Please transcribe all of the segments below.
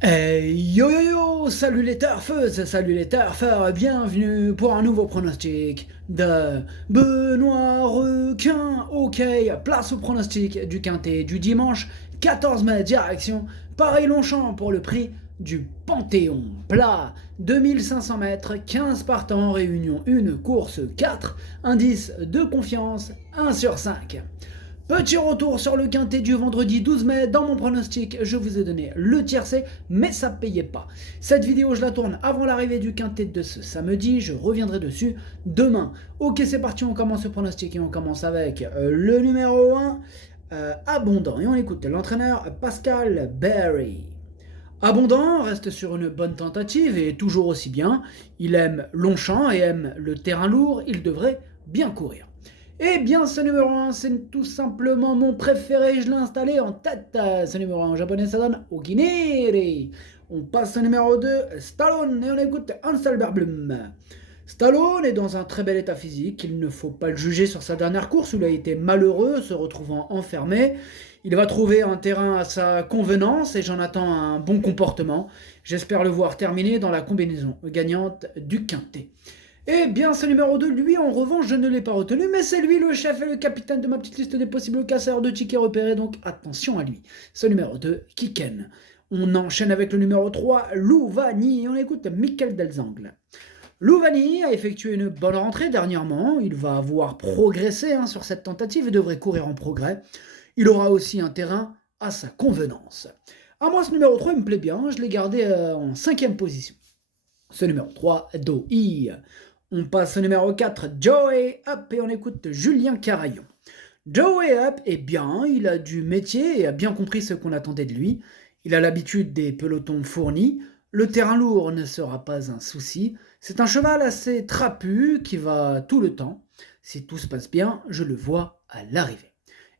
Yo yo yo, salut les turfeuses, salut les turfeurs, bienvenue pour un nouveau pronostic de Benoît Requin. Ok, place au pronostic du quintet du dimanche 14 mai, direction Paris-Longchamp pour le prix du Panthéon. Plat, 2500 mètres, 15 partants, réunion 1, course 4, indice de confiance 1 sur 5. Petit retour sur le quintet du vendredi 12 mai. Dans mon pronostic, je vous ai donné le tiercé, mais ça payait pas. Cette vidéo, je la tourne avant l'arrivée du quintet de ce samedi. Je reviendrai dessus demain. Ok, c'est parti, on commence ce pronostic et on commence avec le numéro 1, Abondant. Et on écoute l'entraîneur Pascal Berry. Abondant reste sur une bonne tentative et toujours aussi bien. Il aime Longchamp et aime le terrain lourd. Il devrait bien courir. Eh bien, ce numéro 1, c'est tout simplement mon préféré, je l'ai installé en tête. Ce numéro 1 en japonais, ça donne Okinere. On passe au numéro 2, Stallone, et on écoute Anselberblum. Stallone est dans un très bel état physique, il ne faut pas le juger sur sa dernière course où il a été malheureux, se retrouvant enfermé. Il va trouver un terrain à sa convenance et j'en attends un bon comportement. J'espère le voir terminer dans la combinaison gagnante du quintet. Eh bien, ce numéro 2, lui, en revanche, je ne l'ai pas retenu, mais c'est lui le chef et le capitaine de ma petite liste des possibles casseurs de tickets repérés, donc attention à lui. Ce numéro 2, Kiken. On enchaîne avec le numéro 3, Louvani, et on écoute Michael Delzangle. Louvani a effectué une bonne rentrée dernièrement, il va avoir progressé sur cette tentative et devrait courir en progrès. Il aura aussi un terrain à sa convenance. À moi, ce numéro 3, il me plaît bien, je l'ai gardé en 5e position. Ce numéro 3, Doi. On passe au numéro 4, Joey Up, et on écoute Julien Carayon. Joey Up est bien, il a du métier et a bien compris ce qu'on attendait de lui. Il a l'habitude des pelotons fournis, le terrain lourd ne sera pas un souci. C'est un cheval assez trapu qui va tout le temps. Si tout se passe bien, je le vois à l'arrivée.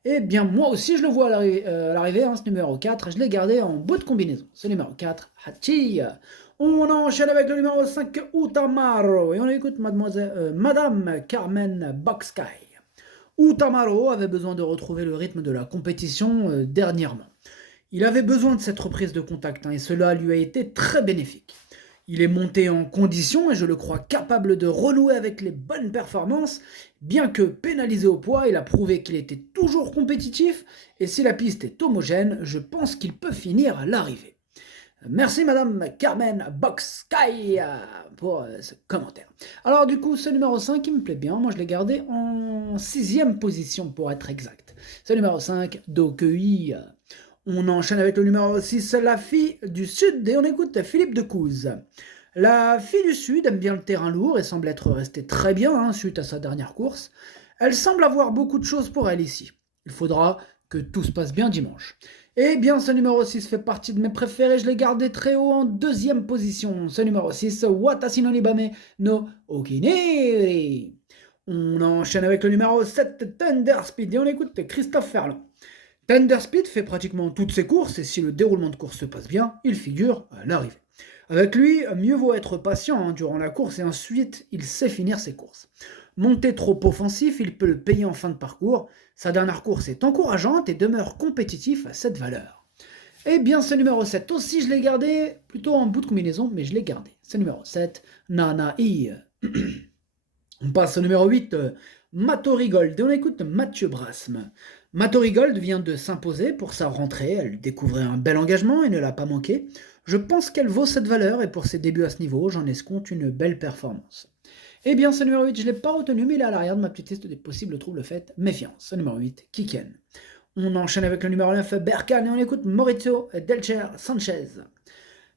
Eh bien, moi aussi, je le vois à l'arrivée, ce numéro 4. Je l'ai gardé en bout de combinaison. Ce numéro 4, Hachi. On enchaîne avec le numéro 5, Utamaro. Et on écoute Madame Carmen Boxsky. Utamaro avait besoin de retrouver le rythme de la compétition dernièrement. Il avait besoin de cette reprise de contact et cela lui a été très bénéfique. Il est monté en condition et je le crois capable de renouer avec les bonnes performances. Bien que pénalisé au poids, il a prouvé qu'il était toujours compétitif et si la piste est homogène, je pense qu'il peut finir à l'arrivée. Merci Madame Carmen Boxsky pour ce commentaire. Alors du coup, ce numéro 5, il me plaît bien. Moi, je l'ai gardé en 6e position pour être exact. Ce numéro 5, Dokei. On enchaîne avec le numéro 6, la fille du Sud, et on écoute Philippe Decouze. La fille du Sud aime bien le terrain lourd et semble être restée très bien suite à sa dernière course. Elle semble avoir beaucoup de choses pour elle ici. Il faudra que tout se passe bien dimanche. Eh bien, ce numéro 6 fait partie de mes préférés, je l'ai gardé très haut en 2e position. Ce numéro 6, Watashi no Nibame no Okineri. On enchaîne avec le numéro 7, Thunder Speed, et on écoute Christophe Ferland. Thunder Speed fait pratiquement toutes ses courses, et si le déroulement de course se passe bien, il figure à l'arrivée. Avec lui, mieux vaut être patient durant la course, et ensuite, il sait finir ses courses. Monté trop offensif, il peut le payer en fin de parcours. Sa dernière course est encourageante et demeure compétitif à cette valeur. Eh bien, ce numéro 7 aussi, je l'ai gardé plutôt en bout de combinaison, mais je l'ai gardé. Ce numéro 7, Nanaï. On passe au numéro 8, Matorigold, et on écoute Mathieu Brasme. Matorigold vient de s'imposer pour sa rentrée, elle découvrait un bel engagement et ne l'a pas manqué. Je pense qu'elle vaut cette valeur et pour ses débuts à ce niveau, j'en escompte une belle performance. Eh bien, ce numéro 8, je ne l'ai pas retenu, mais il est à l'arrière de ma petite liste des possibles troubles faits. Méfiance. Ce numéro 8, Kiken. On enchaîne avec le numéro 9, Berkane, et on écoute Maurizio Delcher Sanchez.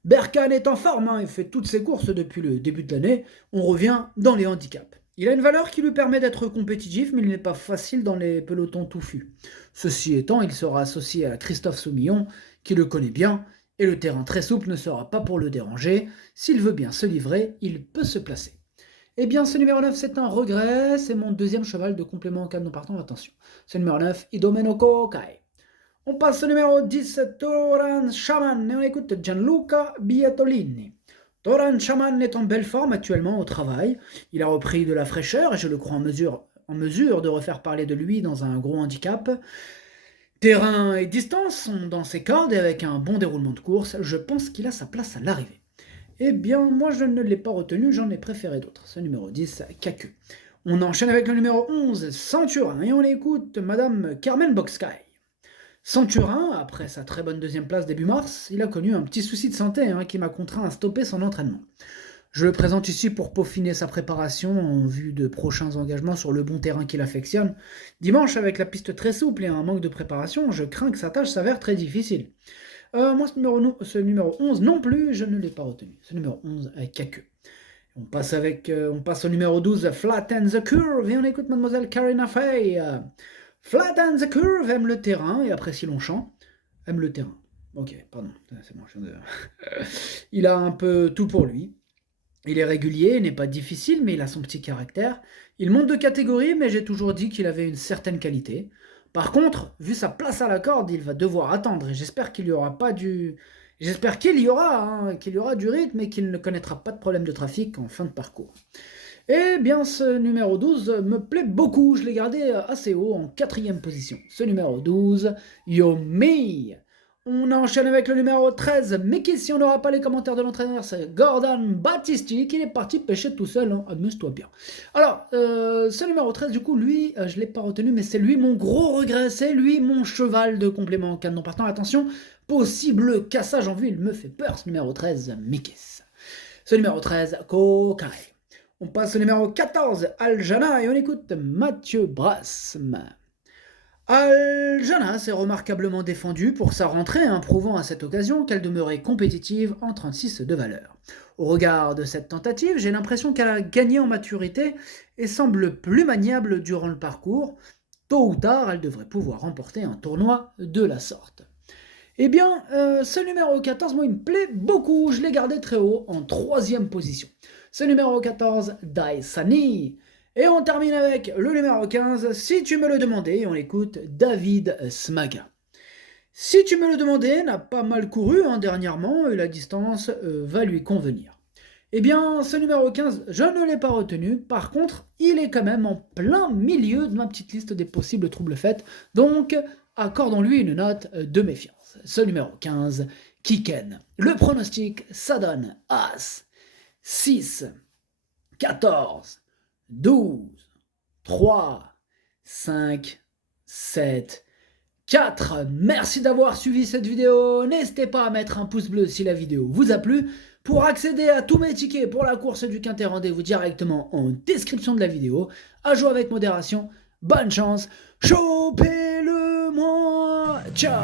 Berkane est en forme, il fait toutes ses courses depuis le début de l'année. On revient dans les handicaps. Il a une valeur qui lui permet d'être compétitif, mais il n'est pas facile dans les pelotons touffus. Ceci étant, il sera associé à Christophe Soumillon, qui le connaît bien, et le terrain très souple ne sera pas pour le déranger. S'il veut bien se livrer, il peut se placer. Eh bien, ce numéro 9, c'est un regret. C'est mon 2e cheval de complément en cas de non partant. Attention. Ce numéro 9, Idomenoko Kai. On passe au numéro 10, Toran Shaman. Et on écoute Gianluca Bietolini. Toran Shaman est en belle forme actuellement au travail. Il a repris de la fraîcheur et je le crois en mesure de refaire parler de lui dans un gros handicap. Terrain et distance sont dans ses cordes et avec un bon déroulement de course, je pense qu'il a sa place à l'arrivée. Eh bien, moi je ne l'ai pas retenu, j'en ai préféré d'autres. Ce numéro 10, Kaku. On enchaîne avec le numéro 11, Centurin, et on écoute Madame Carmen Boxkai. Centurin, après sa très bonne deuxième place début mars, il a connu un petit souci de santé qui m'a contraint à stopper son entraînement. Je le présente ici pour peaufiner sa préparation en vue de prochains engagements sur le bon terrain qu'il affectionne. Dimanche, avec la piste très souple et un manque de préparation, je crains que sa tâche s'avère très difficile. Moi, ce numéro 11 non plus, je ne l'ai pas retenu. Ce numéro 11 avec Kaku. On passe au numéro 12, Flatten the Curve, et on écoute Mademoiselle Karina Fay. Flatten the Curve aime le terrain et apprécie Longchamp. Aime le terrain. Ok, pardon, c'est bon, il a un peu tout pour lui. Il est régulier, n'est pas difficile, mais il a son petit caractère. Il monte de catégorie, mais j'ai toujours dit qu'il avait une certaine qualité. Par contre, vu sa place à la corde, il va devoir attendre, et j'espère qu'il y aura du rythme et qu'il ne connaîtra pas de problème de trafic en fin de parcours. Eh bien, ce numéro 12 me plaît beaucoup, je l'ai gardé assez haut, en 4e position. Ce numéro 12, Yomi. On enchaîne avec le numéro 13, Mickey, si on n'aura pas les commentaires de l'entraîneur, c'est Gordon Battisti qui est parti pêcher tout seul, amuse-toi bien. Alors, ce numéro 13, du coup, lui, je ne l'ai pas retenu, mais c'est lui mon gros regret, c'est lui mon cheval de complément en cas de non partant. Attention, possible cassage en vue, il me fait peur, ce numéro 13, Mickey. Ce numéro 13, Kokai. On passe au numéro 14, Aljana, et on écoute Mathieu Brasme. Aljana s'est remarquablement défendue pour sa rentrée, prouvant à cette occasion qu'elle demeurait compétitive en 36 de valeur. Au regard de cette tentative, j'ai l'impression qu'elle a gagné en maturité et semble plus maniable durant le parcours. Tôt ou tard, elle devrait pouvoir remporter un tournoi de la sorte. Eh bien, ce numéro 14, moi, il me plaît beaucoup. Je l'ai gardé très haut, en 3e position. Ce numéro 14, Daisani. Et on termine avec le numéro 15, Si tu me le demandais, on écoute David Smaga. Si tu me le demandais, n'a pas mal couru dernièrement et la distance va lui convenir. Eh bien, ce numéro 15, je ne l'ai pas retenu. Par contre, il est quand même en plein milieu de ma petite liste des possibles troubles faits. Donc, accordons-lui une note de méfiance. Ce numéro 15, Kiken. Le pronostic, ça donne As, 6, 14, 12, 3, 5, 7, 4. Merci d'avoir suivi cette vidéo. N'hésitez pas à mettre un pouce bleu si la vidéo vous a plu. Pour accéder à tous mes tickets pour la course du Quintet, rendez-vous directement en description de la vidéo. À jouer avec modération. Bonne chance. Chopez-le moi. Ciao.